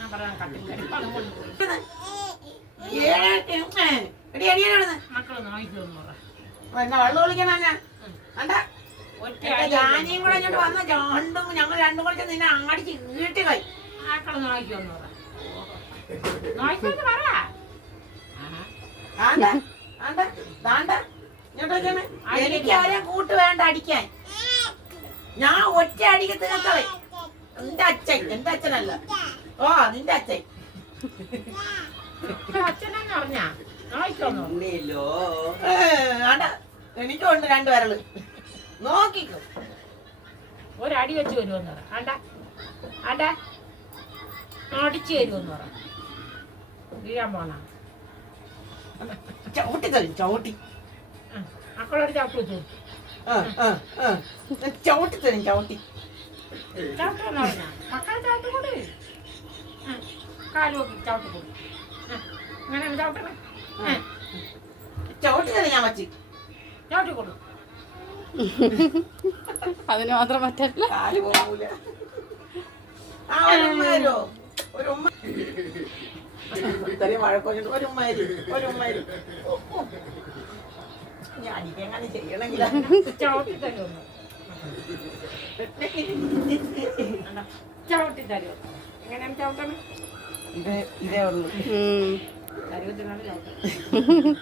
ഞാൻ പറയാൻ കട്ടിൽ മക്കള് നോയിക്കൊന്നു വെള്ളം ഒളിക്കണ ജാനിയും കൂടെ ഇങ്ങോട്ട് വന്ന ഞങ്ങൾ രണ്ടും കൂടെ നിന്നെ അങ്ങടിച്ച് വീട്ടിൽ കൈ മക്കള് നോയിക്കൊന്നു നോയിക്കൊന്ന് പറ എനിക്ക് അവരെ കൂട്ട് വേണ്ട അടിക്കാൻ. ഞാൻ ഒറ്റ അടിക്ക് തീർത്തവേ. എന്റെ അച്ഛനല്ല. ഓ നിന്റെ അച്ഛൻ. അച്ഛനെന്ന് പറഞ്ഞാ നോയിക്കൊന്നു എനിക്കുണ്ട് 2 വിരല്. നോക്കിക്കോ. ഒരടി വെച്ച് വരുമെന്ന് പറ. ആണ്ട ആണ്ട അടിച്ചു തരുമെന്ന് പറ. വീഴാൻ പോണ ചവിട്ടി തരും. ചവിട്ടി മക്കളോട് ചവിട്ടി വെച്ചു ചവിട്ടി തരും. ചവിട്ടി ചവിട്ടെന്ന് പറഞ്ഞ മക്കളെ ചവിട്ടി കൂടി കാല് നോക്കി ചവിട്ടി കൂടി അങ്ങനെ ചവിട്ടണം. ചവിട്ടി തരും. ഞാൻ വച്ച് ചവിട്ടി കൊടു. അതിന് മാത്രം പറ്റില്ല. കാല് പോകൂല. ഒരു ഉമ്മ ഇത്രയും വഴക്കൊഞ്ഞിട്ട് ഒരു ഉമ്മ ഞാൻ ഇതെങ്ങനെ ചെയ്യണമെങ്കിൽ ചവിട്ടി തരുമെന്ന് ചവിട്ടി തരുമോ? എങ്ങനെയാണ് ചവിട്ടണം? ഇതേ ഉള്ളൂ. തരുവത്തിനാണ് ചവിട്ടണം.